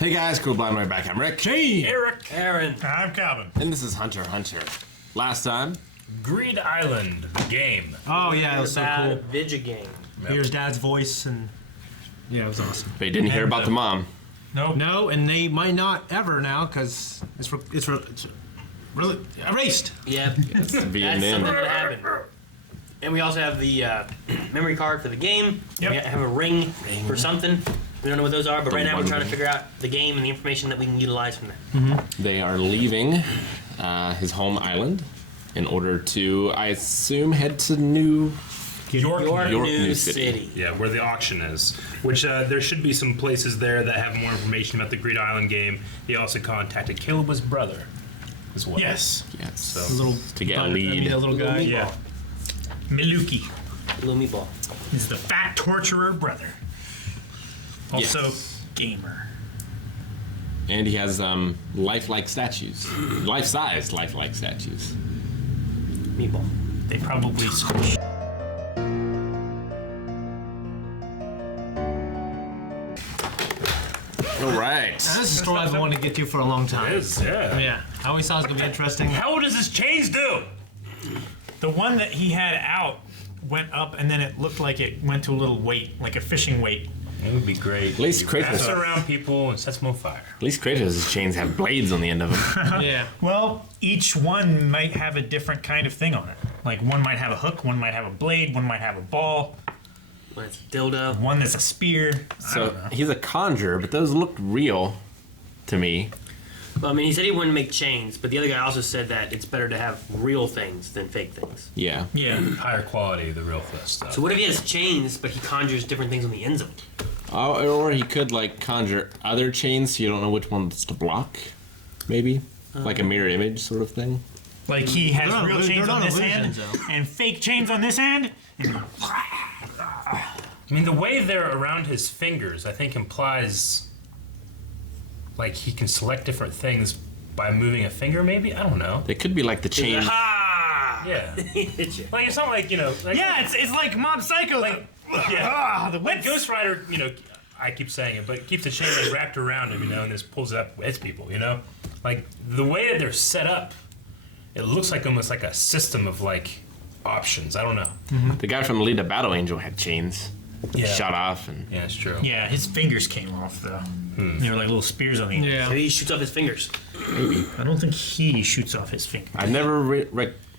Hey guys, Cool Blind Right back. I'm Rick. Hey, Eric. Aaron. I'm Calvin. And this is Hunter. Last time, Greed Island, the game. Oh yeah, it was so cool. Vidya game. Here's Dad's voice, and yeah, it was awesome. they didn't hear about the mom. Nope. No, and they might not ever now because it's really erased. Yep. It's That's Vietnam. something that happened. And we also have the memory card for the game. Yep. We have a ring for something. We don't know what those are, but right now we're trying to ring. figure out the game and the information that we can utilize from that. They are leaving his home island in order to, I assume, head to Yorknew City. Yeah, where the auction is. Which there should be some places there that have more information about the Greed Island game. He also contacted Caleb's brother as well. Yes. Yes. So to get a lead. The little guy. Little Yeah. Miluki Little meatball. is the fat torturer brother. Also, Yes. gamer. And he has lifelike statues. Life-sized lifelike statues. Meatball. They probably squish. All right. This is a story I've wanted to get to for a long time. It is, yeah. Yeah, I always thought it was gonna be interesting. How does this change do? The one that he had out went up, and then it looked like it went to a little weight, like a fishing weight. It would be great. At least Pass Kratos. it around people and sets them on fire. At least Kratos' chains have blades on the end of them. Yeah. Well, each one might have a different kind of thing on it. Like one might have a hook, one might have a blade, one might have a ball, When it's a dildo. one that's a spear. So he's a conjurer, but those looked real to me. Well, I mean, he said he wouldn't make chains, but the other guy also said that it's better to have real things than fake things. Yeah. Yeah. Higher quality, the real stuff. So what if he has chains, but he conjures different things on the ends of it? Oh, or he could like conjure other chains so you don't know which ones to block. Maybe. Like a mirror image sort of thing. Like he has They're not real illu- chains they're on not this hand illusions, though. and fake chains on this hand. I mean, the way they're around his fingers, I think, implies like he can select different things by moving a finger. Maybe, I don't know. They could be like the chain. Ah! Yeah, Hit you. like it's not like like, Yeah, it's like Mob Psycho. Like, The like whips. Ghost Rider. I keep saying it, but keeps the chain like wrapped around him, and just pulls it up, hits people. Like the way that they're set up, it looks like almost like a system of like options. I don't know. The guy from Lead the Battle Angel had chains. Yeah, Shot off and Yeah, it's true. Yeah, his fingers came off though. They were like little spears on the end. Yeah. Maybe he shoots off his fingers. I don't think he shoots off his finger. I've never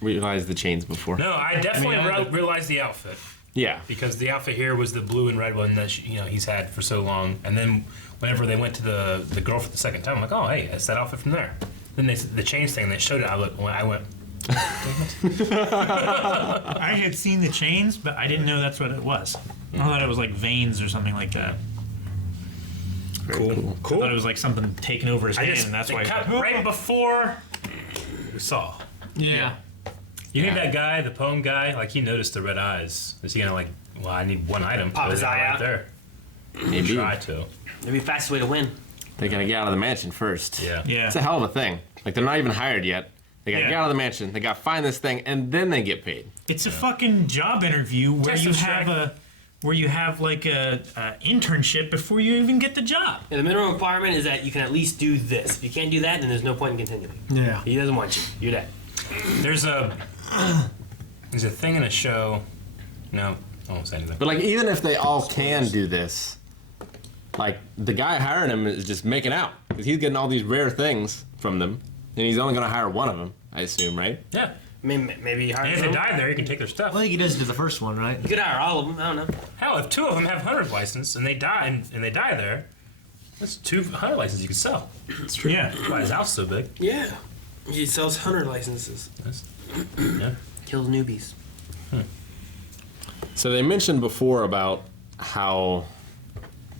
realized the chains before. No, I definitely realized the outfit. Yeah. Because the outfit here was the blue and red one that he's had for so long, and then whenever they went to the girl for the second time, I'm like, oh hey, that's that outfit from there. Then the chains thing, they showed it. I went. I had seen the chains, but I didn't know that's what it was. I thought it was like veins or something like that. Very cool. I thought it was like something taking over his hand, and that's they why. cut right before we saw. Yeah. You think that guy, the poem guy, like he noticed the red eyes? Is he gonna like? Well, I need one item. Pop his Throw it eye right out. there. Maybe. Try to. Maybe the fastest way to win. They gotta get out of the mansion first. Yeah. Yeah. It's a hell of a thing. Like they're not even hired yet. They gotta Yeah. get out of the mansion. They gotta find this thing, and then they get paid. It's a fucking job interview where Test you of have strength. like a internship before you even get the job. Yeah, the minimum requirement is that you can at least do this. If you can't do that, then there's no point in continuing. Yeah. He doesn't want you. You're dead. There's a thing in a show. No, I won't say anything. But like, even if they all can do this, like the guy hiring him is just making out because he's getting all these rare things from them, and he's only gonna hire one of them, I assume, right? Yeah. Maybe he And hires if they them. die there, you can take their stuff. I think he does do the first one, right? You could hire all of them. I don't know. Hell, if two of them have hunter's license and they die and they die there, that's 2 hunter licenses you can sell. It's true. Yeah. That's why his house is so big. Yeah. He sells hunter licenses. Yeah. Kills newbies. So they mentioned before about how,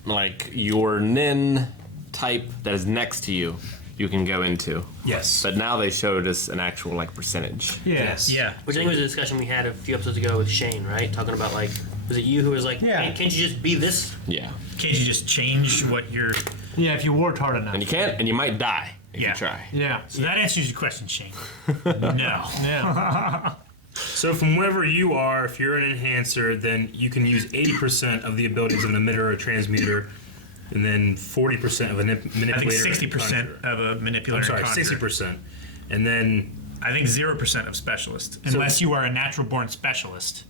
like, your nin type that is next to you, you can go into. Yes. But now they showed us an actual like percentage. Yes. Yeah. Which I think was a discussion we had a few episodes ago with Shane, right? Talking about like, was it you who was like, Yeah. can't you just be this? Yeah. Can't you just change what you're? Yeah, if you worked hard enough. And you can't, and you might die if Yeah. you try. Yeah. So that answers your question, Shane. No. Yeah. So from wherever you are, if you're an enhancer, then you can use 80% of the abilities of an emitter or transmuter and then 40% of a manipulator. I think and 60% conjurer. of a manipulator. I'm sorry, and conjurer. 60%, and then I think 0% of specialist, unless you are a natural born specialist.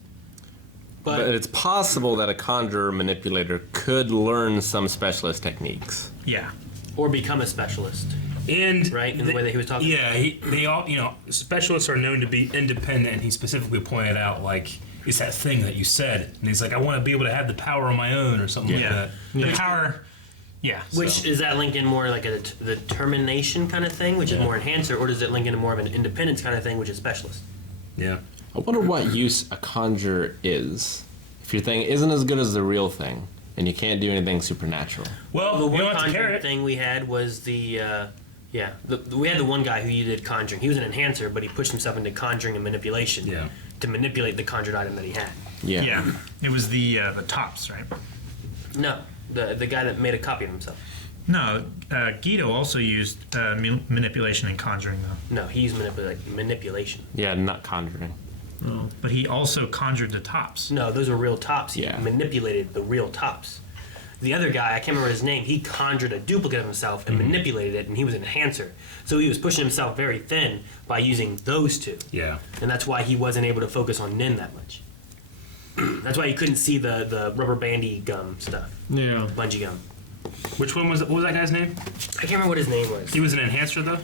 But it's possible that a conjurer manipulator could learn some specialist techniques. Yeah. Or become a specialist. and Right, in the way that he was talking? Yeah, they all specialists are known to be independent, and he specifically pointed out like it's that thing that you said, and he's like, I want to be able to have the power on my own or something like that. The power. Yeah. Which is that link in more like the determination kind of thing, which is more enhancer, or does it link into more of an independence kind of thing, which is specialist? Yeah. I wonder what use a conjurer is. If your thing isn't as good as the real thing, and you can't do anything supernatural. Well, The you one don't have to conjuring carry it. thing we had was we had the one guy who did conjuring. He was an enhancer, but he pushed himself into conjuring and manipulation Yeah. to manipulate the conjured item that he had. Yeah. Yeah. It was the tops, right? No, the guy that made a copy of himself. No, Guido also used manipulation and conjuring, though. No, he used manipulation. Yeah, not conjuring. But he also conjured the tops. No, those were real tops. He Yeah. manipulated the real tops. The other guy, I can't remember his name, he conjured a duplicate of himself and manipulated it, and he was an enhancer. So he was pushing himself very thin by using those two. Yeah. And that's why he wasn't able to focus on Nin that much. That's why you couldn't see the rubber bandy gum stuff, Yeah. bungee gum. Which one was? What was that guy's name? I can't remember what his name was. He was an enhancer, though.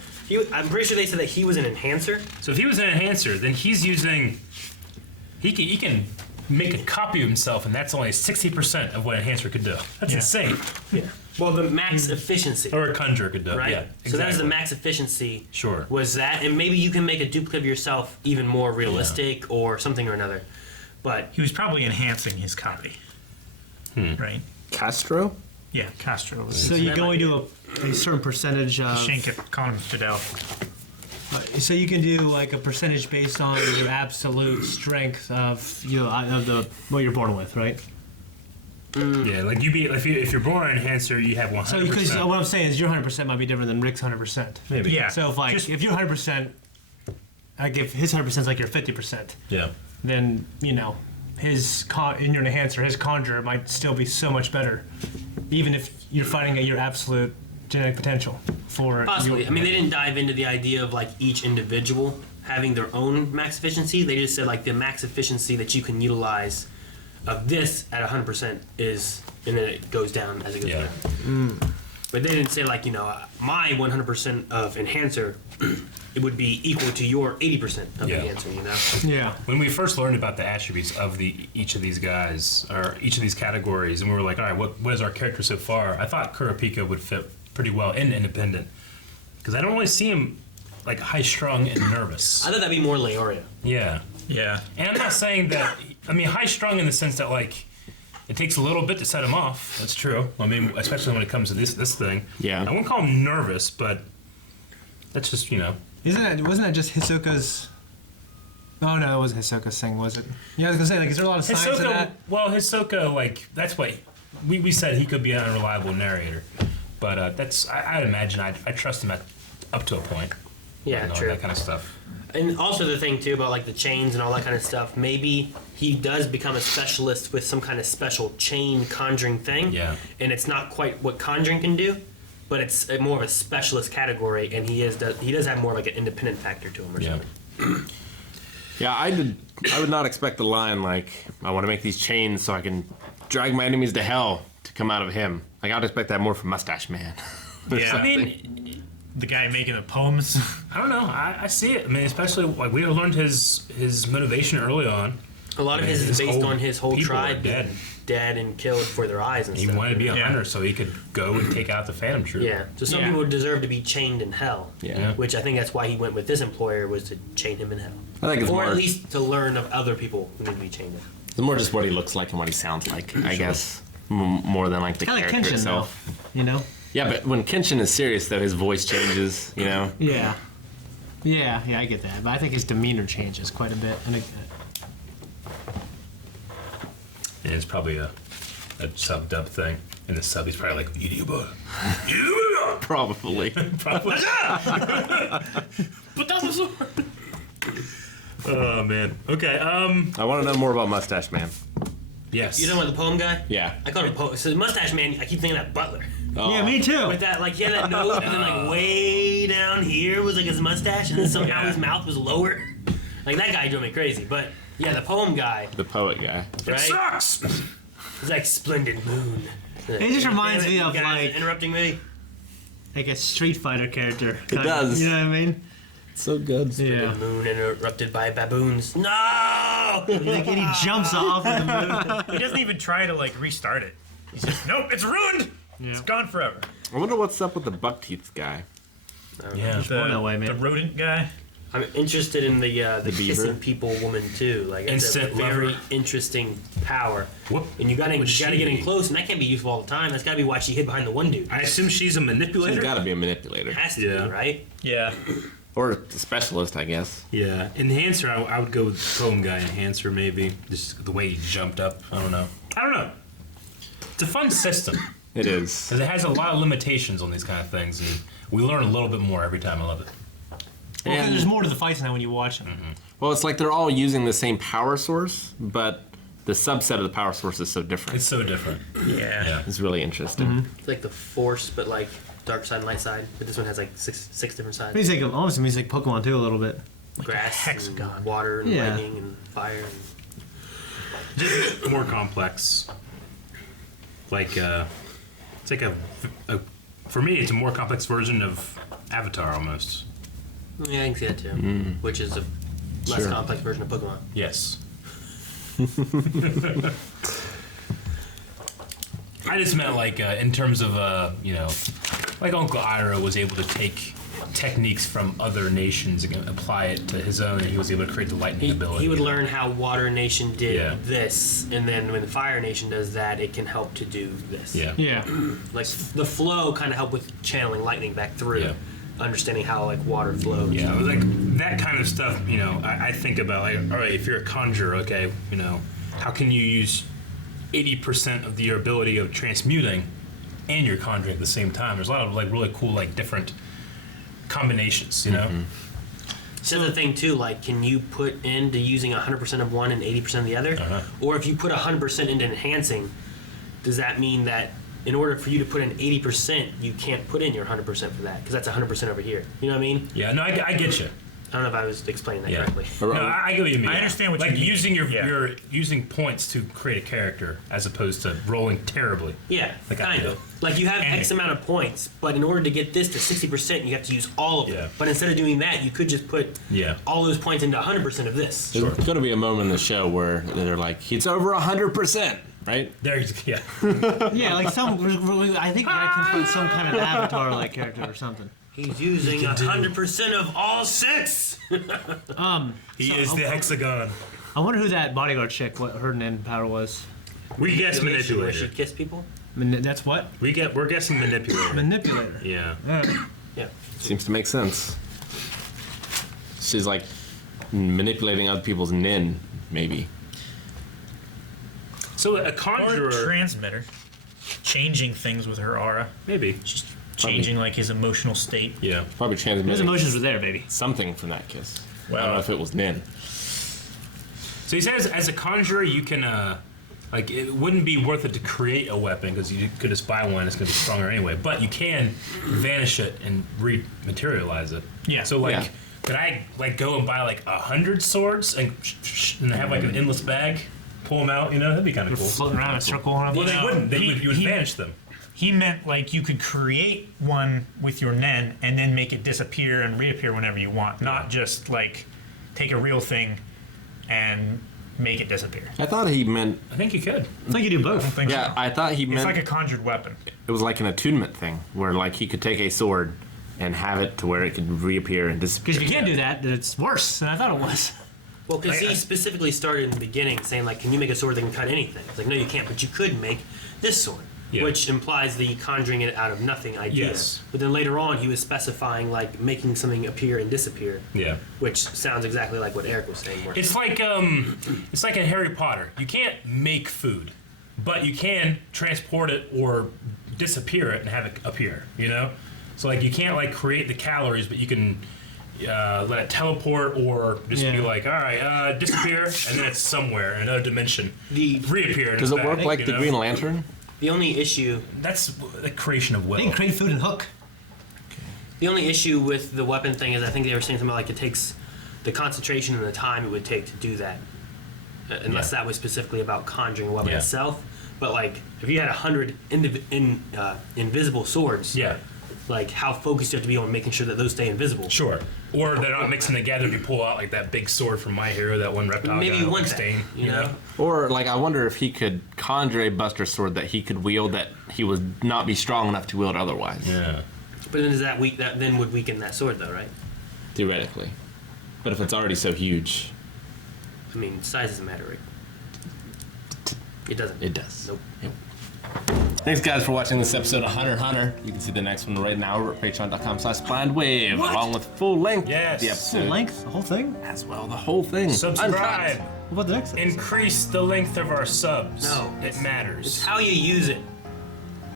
I'm pretty sure they said that he was an enhancer. So if he was an enhancer, then he's using. He can make a copy of himself, and that's only 60% of what an enhancer could do. That's Yeah. insane. Yeah. Well, the max efficiency. Or a conjurer could do. Right? Yeah. Exactly. So that was the max efficiency. Sure. Was that, and maybe you can make a duplicate of yourself even more realistic or something or another. But He was probably enhancing his copy. Right? Castro? Yeah, Castro was. So you go into a certain percentage of. Shane kept calling him Fidel. So you can do like a percentage based on your absolute strength of what you're born with, right? Yeah, like if you're born an enhancer, you have 100%. So because what I'm saying is your 100% might be different than Rick's 100%. Maybe. Yeah. So if you're 100%, like if his 100% is like your 50%, Yeah. then and you're an enhancer, his conjurer might still be so much better, even if you're fighting at your absolute genetic potential for. possibly. I mean, they didn't dive into the idea of like each individual having their own max efficiency. They just said like the max efficiency that you can utilize of this at 100% is, and then it goes down as it goes Yeah. down. But they didn't say like my 100% of enhancer, it would be equal to your 80% of Yeah. enhancer. Yeah. When we first learned about the attributes of each of these guys or each of these categories, and we were like, all right, what is our character so far? I thought Kurapika would fit pretty well in independent because I don't really see him like high strung and nervous. I thought that'd be more Leoria. Yeah, Yeah. and I'm not saying that. I mean, high strung in the sense that like it takes a little bit to set him off. That's true. I mean, especially when it comes to this thing. Yeah. I wouldn't call him nervous, but that's just Wasn't that just Hisoka's? Oh no, it wasn't Hisoka's thing, was it? Yeah, I was gonna say, like, is there a lot of science in that? Well, Hisoka, like, that's what we said he could be an unreliable narrator. But I'd imagine I'd trust him up to a point. Yeah, true. That kind of stuff. And also the thing too about like the chains and all that kind of stuff. Maybe he does become a specialist with some kind of special chain conjuring thing. Yeah. And it's not quite what conjuring can do, but it's more of a specialist category, and he does have more like an independent factor to him or Yeah. something. Yeah, I would not expect the line like, I want to make these chains so I can drag my enemies to hell to come out of him. Like, I would expect that more from Mustache Man. Yeah. I mean, The guy making the poems. I don't know. I see it. I mean, especially like we learned his motivation early on. A lot of his is based on his whole people tribe are being dead and killed for their eyes and He stuff. wanted to be a Yeah. hunter so he could go and take out the Phantom Troop. Yeah. So some Yeah. people deserve to be chained in hell. Yeah. Which I think that's why he went with this employer, was to chain him in hell. I think it's Or more, at least to learn of other people who need to be chained in. it's more just what he looks like and what he sounds like, I guess. More than like the Kind of character Kenshin, itself. though. You know? Yeah, but when Kenshin is serious, though, his voice changes, Yeah. Yeah, I get that. But I think his demeanor changes quite a bit. And And it's probably a sub-dub thing. In the sub, he's probably like, Idiba. Probably. Probably. Put down the sword. Oh, man. Okay, I want to know more about Mustache Man. Yes. You know what the poem guy? Yeah. I call him poem. So the mustache man, I keep thinking of that Butler. Oh. Yeah, me too. With that, like, he had that nose, and then, like, way down here was, like, his mustache, and then somehow his mouth was lower. Like, that guy drove me crazy. But, yeah, the poem guy, The poet guy. right? Sucks. He's like, splendid moon. It just reminds Damn it, me you of, guys like- are interrupting me. Like a Street Fighter character. It does. You know what I mean? So good. Yeah. The moon interrupted by baboons. No! Like, and he jumps off of the moon. He doesn't even try to like restart it. He's just nope, it's ruined. It's gone forever. I wonder what's up with the buck teeth guy. Yeah. Going that way, man. The rodent guy. I'm interested in the beaver? kissing people woman too. Like it's a Instant very lover. interesting power. What And you gotta would get in she- close, and that can't be useful all the time. That's gotta be why she hid behind the one dude. I assume she's a He's manipulator. got to be a manipulator. Has to Yeah. be, right? Yeah. Or a specialist, I guess. Yeah, enhancer. I would go with poem guy enhancer maybe. Just the way he jumped up. I don't know. It's a fun system It is. because it has a lot of limitations on these kind of things, and we learn a little bit more every time. I love it. Well, 'cause And- there's more to the fights now when you watch them. Well, it's like they're all using the same power source, but the subset of the power source is so different. It's so different. Yeah. Yeah. It's really interesting. It's like the Force, but like dark side and light side. But this one has like six different sides. He's like almost means like Pokemon too a little bit. Grass, hexagon. and water, and Yeah. lightning, and fire. And Just more complex. Like it's like a for me, it's a more complex version of Avatar almost. yeah, I can see that too. Which is a less Sure. complex version of Pokemon. Yes. I just meant like in terms of like Uncle Iroh was able to take techniques from other nations and apply it to his own, and he was able to create the lightning ability. He would you know? learn how Water Nation did Yeah. this, and then when the Fire Nation does that, it can help to do this. Yeah. Yeah. Like the flow kind of help with channeling lightning back through, Yeah. understanding how like water flows. Yeah, like that kind of stuff. I think about like, all right, if you're a conjurer, okay, how can you use 80% of your ability of transmuting and your conjuring at the same time? There's a lot of like really cool like different combinations, you know. So the thing too, like, can you put into using 100% of one and 80% of the other? Uh-huh. Or if you put 100% into enhancing, does that mean that in order for you to put in 80%, you can't put in your 100% for that because that's 100% over here? You know what I mean? Yeah, no, I get you. I don't know if I was explaining that Yeah. correctly. No, I get what you mean. I understand what like you mean. using Yeah. your using points to create a character as opposed to rolling terribly. Yeah, Like I kind do. of. Like you have X amount of points, but in order to get this to 60%, you have to use all of Yeah. them. But instead of doing that, you could just put Yeah. all those points into 100% of this. There's going to be a moment in the show where they're like, it's over 100%, right? Yeah. Yeah, like I think I can put some kind of avatar like character or something. He's using 100% of all 6. He is the hexagon. I wonder who that bodyguard chick, what her name power was. We guess Where she manipulator. kiss people? That's what? We're guessing manipulator. Manipulator. Yeah. Yeah. Seems to make sense. She's like manipulating other people's nin, maybe. So a Or conjurer, transmitter. Changing things with her aura. maybe. Changing like his emotional state. Yeah. Probably His transmitting emotions were there, baby. something from that kiss. I Well- don't know if it was nin. So he says, as a conjurer, you can, like, it wouldn't be worth it to create a weapon because you could just buy one. It's gonna be stronger anyway. But you can vanish it and rematerialize it. Yeah. So like, Yeah. could I like go and buy like 100 swords and have like an endless bag, pull them out? That'd be kind of cool. Floating around in a circle. Well, Well, they wouldn't. You would he- vanish them. He meant like you could create one with your Nen and then make it disappear and reappear whenever you want, not just like take a real thing and make it disappear. I thought he meant, I think you could. I think you do I don't both. think yeah, so. I thought he It's meant like a conjured weapon. it was like an attunement thing where like he could take a sword and have it to where it could reappear and disappear. Because if you can't do that, then it's worse than I thought it was. Well, because he specifically started in the beginning saying, like, can you make a sword that can cut anything? It's like, no, you can't, but you could make this sword. Yeah. Which implies the conjuring it out of nothing idea. Yes. But then later on, he was specifying, like, making something appear and disappear. Yeah. Which sounds exactly like what Eric was saying. Where It's like in Harry Potter. You can't make food, but you can transport it or disappear it and have it appear. So like you can't like create the calories, but you can let it teleport, or just be Yeah. like, all right, disappear, and then it's somewhere in another dimension. Reappear. And Does it's it work back, like you the know? Green Lantern? The only issue, That's the creation of will. They can create food and hook. with the weapon thing is I think they were saying something like it takes the concentration and the time it would take to do that, unless that was specifically about conjuring a weapon Yeah. itself. But like, if you had 100 invisible swords, Yeah, like how focused you have to be on making sure that those stay invisible. sure. Or they're not mixing together to pull out like that big sword from My Hero, that one reptile Maybe guy, you like want that, Stain, you know? Or like, I wonder if he could conjure a Buster Sword that he could wield that he would not be strong enough to wield otherwise. Yeah. But then is that weak? That then would weaken that sword, though, right? Theoretically. But if it's already so huge, I mean, size doesn't matter, right? It doesn't. it does. Nope. Thanks, guys, for watching this episode of Hunter x Hunter. You can see the next one right now over at patreon.com/blindwave, along with full length Yes. the episode. Length, the whole thing. As well, the whole thing. Subscribe. Uncut. What about the next episode? Increase the length of our subs. No. It matters. It's how you use it.